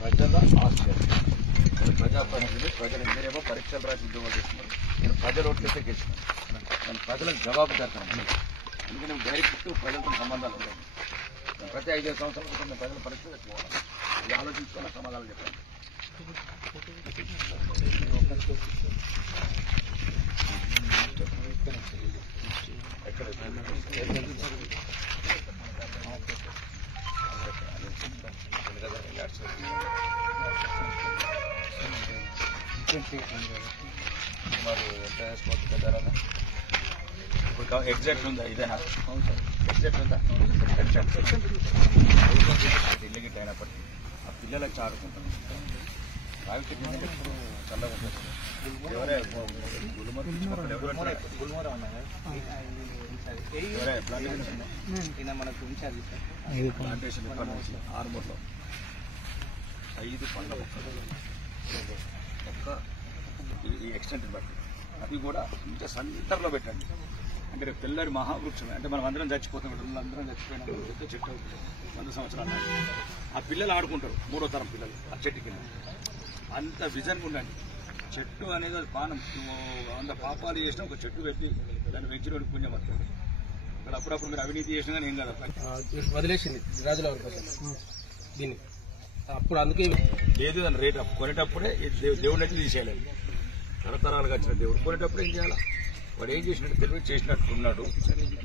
ప్రజల ఆశ్చర్యం. ప్రజాప్రతినిధులు ప్రజలు మీరేమో పరీక్షలు రాసి ఉద్యోగాలు చేస్తున్నారు. నేను ప్రజల ఓట్లయితే గెలిచినాను. నేను ప్రజలకు జవాబు చేస్తాను. ఎందుకంటే డైరెక్ట్ ప్రజలతో సంబంధాలు ఉన్నాయి. ప్రతి 5 సంవత్సరాల క్రితం ప్రజల పరీక్ష తెచ్చుకోవాలి. ఇది ఆలోచించుకున్న సమాధానం చెప్పండి. మరి ఎంత వేసుకోవచ్చు కదా? ఇప్పుడు ఎగ్జాక్ట్ ఉందా? ఇదేనా ఎగ్జాక్ట్ ఉందా? ఇల్లు గిట్ట అయినప్పటికీ ఆ పిల్లలకు చాడుకుంటాను. రావికి చల్లగా ఉంటుంది. ఎవరే ప్లాంటేషన్ ఇక్కడ నుంచి ఆర్మూర్లో 5 పండ్ల మొక్కలు ఒక్క ఈ ఎక్స్టెంట్ బట్టి అవి కూడా ఇంకా సెంటర్లో పెట్టండి. అంటే రేపు తెల్లారి మహావృక్షం అంటే మనం అందరం చచ్చిపోతాం. అందరం చచ్చిపోయినా చెట్టు 100 సంవత్సరాలు ఆ పిల్లలు ఆడుకుంటారు. 3వ తరం పిల్లలు ఆ చెట్టు కింద. అంత విజన్గా ఉండండి. చెట్టు అనేది అది పానం. అంత పాపాలు చేసినా ఒక చెట్టు పెట్టి దాన్ని పెంచినోడికి పుణ్యం వస్తుంది. ఇక్కడ అప్పుడప్పుడు మీరు అవినీతి చేసినా కానీ ఏం కాదు. వదిలేసింది రాజుల దీన్ని అప్పుడు అందుకే లేదు దాని రేట్ కొనేటప్పుడే దేవుడిని అయితే తీసేయాలి. తరతరాలుగా వచ్చిన దేవుడు కొనేటప్పుడు ఏం చేయాలి? వాడు ఏం చేసినట్టు తెలివి చేసినట్టున్నాడు.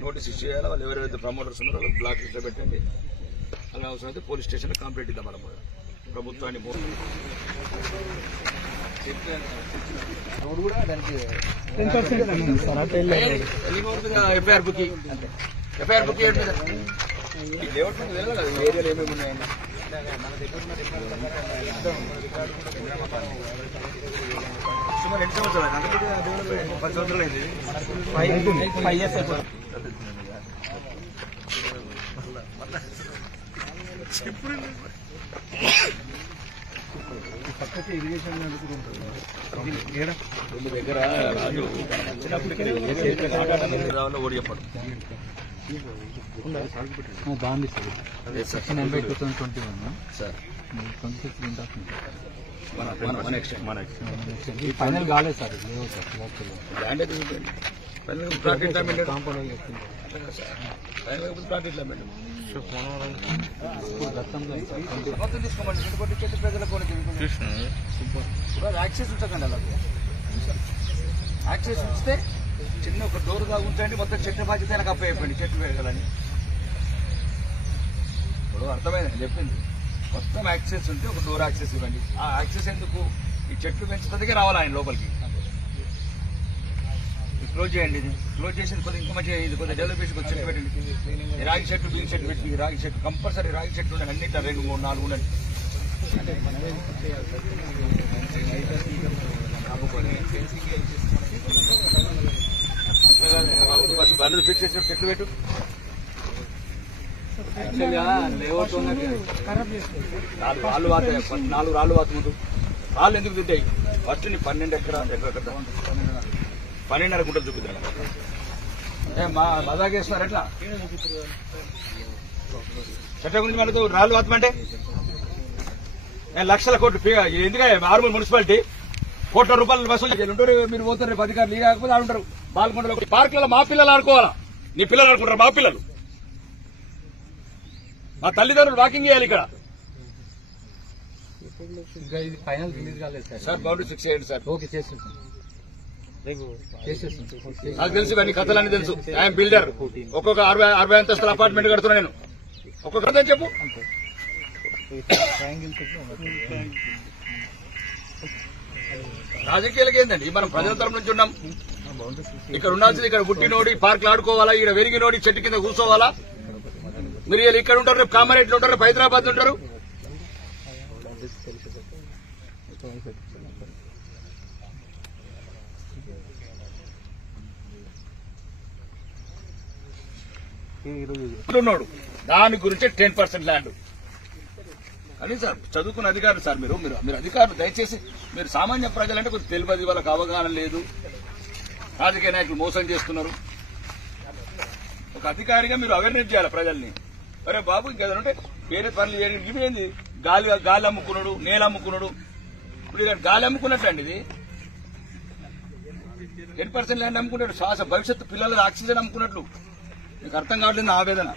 నోటీస్ ఇష్యూ చేయాలి. వాళ్ళు ఎవరైతే ప్రమోటర్స్ ఉన్నారో వాళ్ళు బ్లాక్ లిస్ట్లో పెట్టండి. అలా అవసరం అయితే పోలీస్ స్టేషన్ కంప్లైంట్ ఇద్దాం. మనం ప్రభుత్వాన్ని రోడ్డు కూడా దానికి FIR book FIR book layout మీద వెళ్ళాలి కదా. ఏరియాలో ఏమేమి ఉన్నాయండి? సుమారు 2 సంవత్సరాలు అంటే 10 సంవత్సరాలు అయింది. 5 years అయిపోయింది. పక్కకి ఇరిగేషన్ దగ్గర రాజు వచ్చినప్పుడు ఓడి చెప్పాడు. బాగుంది సార్. 2021 సార్ 26 ఫైనల్ కాలేదు సార్. లేవు సార్ ల్యాండ్ అయితే ప్రాఫిట్ కాంపౌండ్ ప్రాఫిట్ మొత్తం తీసుకోమండి. చెట్టు ప్రజలకు యాక్సెస్ ఉంటుందండి. అలా యాక్సెస్ ఉంచితే చిన్న ఒక డోర్ గా ఉంచండి. మొత్తం చెట్టు బాధ్యత నాకు అప్ప అయిపోయింది. చెట్లు పెరగాలని ఇప్పుడు అర్థమైంది చెప్పింది. మొత్తం యాక్సెస్ ఉంటే ఒక డోర్ యాక్సెస్ ఇవ్వండి. ఆ యాక్సెస్ ఎందుకు? ఈ చెట్లు పెంచుతుందికే రావాలి ఆయన లోపలికి. క్లోజ్ చేయండి. ఇది క్లోజ్ చేసి కొద్దిగా ఇంకా మంచిగా ఇది కొద్దిగా డెవలప్ చేసి కొద్దిగా చెట్టు పెట్టండి. రాగి చెట్టు బీన్ చెట్టు పెట్టి రాగి చెట్టు కంపల్సరీ రాగి చెట్లు ఉండండి. అన్నింటి 2, 3, 4 ఉండండి. బండ్లు ఫిక్స్ చేసిన చెట్లు పెట్టు. రాళ్ళు వాత 4 రాళ్ళు వాత ముందు రాళ్ళు ఎందుకు తింటాయి? ఫస్ట్ నీ 12 ఎకరాలు 12.5 గుంటలు చూపిద్దాం. మజాక్ చేస్తున్నారు ఎట్లా? చట్టం గురించి మనకు రాళ్ళు వాతమంటే లక్షల కోట్లు ఎందుకంటే ఆర్మూర్ మున్సిపాలిటీ కోట్ల రూపాయలు వసూలు ఉంటారు. మీరు పోతారు రేపు అధికారులు ఈ కాకపోతే ఆడుంటారు. బాల్కొండలో పార్కులలో మా పిల్లలు ఆడుకోవాలా? నీ పిల్లలు ఆడుకుంటారు? మా పిల్లలు మా తల్లిదండ్రులు వాకింగ్ చేయాలి ఇక్కడ. ఫైనల్ రిలీజ్ కాలేదు సార్. సార్ బౌండరీ ఫిక్స్ చేయండి సార్. ఓకే చేస్తాం. నాకు తెలుసు కానీ కథలన్నీ తెలుసు. I'm builder. ఒక్కొక్క 60 అంతస్తుల అపార్ట్మెంట్ కడుతున్నా నేను. ఒక్కొక్క కథ చెప్పు. రాజకీయాలకి ఏందండి? మనం ప్రజల తరపు నుంచి ఉన్నాం. ఇక్కడ ఉండాల్సింది ఇక్కడ పుట్టినోడి పార్కులు ఆడుకోవాలా? ఇక్కడ వెరిగినోడి చెట్టు కింద కూర్చోవాలా? మీరు ఇక్కడ ఉంటారు, రేపు కామారెడ్డిలో ఉంటారు, రేపు హైదరాబాద్ ఉంటారు. ఉన్నాడు దాని గురించి 10% ల్యాండ్ అని సార్. చదువుకున్న అధికారులు సార్. మీరు అధికారులు దయచేసి మీరు సామాన్య ప్రజలంటే కొంచెం తెలియదు. వాళ్ళకి అవగాహన లేదు. రాజకీయ నాయకులు మోసం చేస్తున్నారు. ఒక అధికారిగా మీరు అవేర్నెస్ చేయాలి ప్రజల్ని. అరే బాబు ఇంకేదంటే వేరే పనులు ఇవేంది గాలి అమ్ముకున్నాడు, నేల అమ్ముకున్నాడు. ఇప్పుడు ఇలా గాలి అమ్ముకున్నట్లండి ఇది 10% ల్యాండ్ అమ్ముకున్నాడు. శ్వాస భవిష్యత్తు పిల్లల ఆక్సిజన్ అమ్ముకున్నట్లు. మీకు అర్థం కావట్లేదు నా ఆవేదన.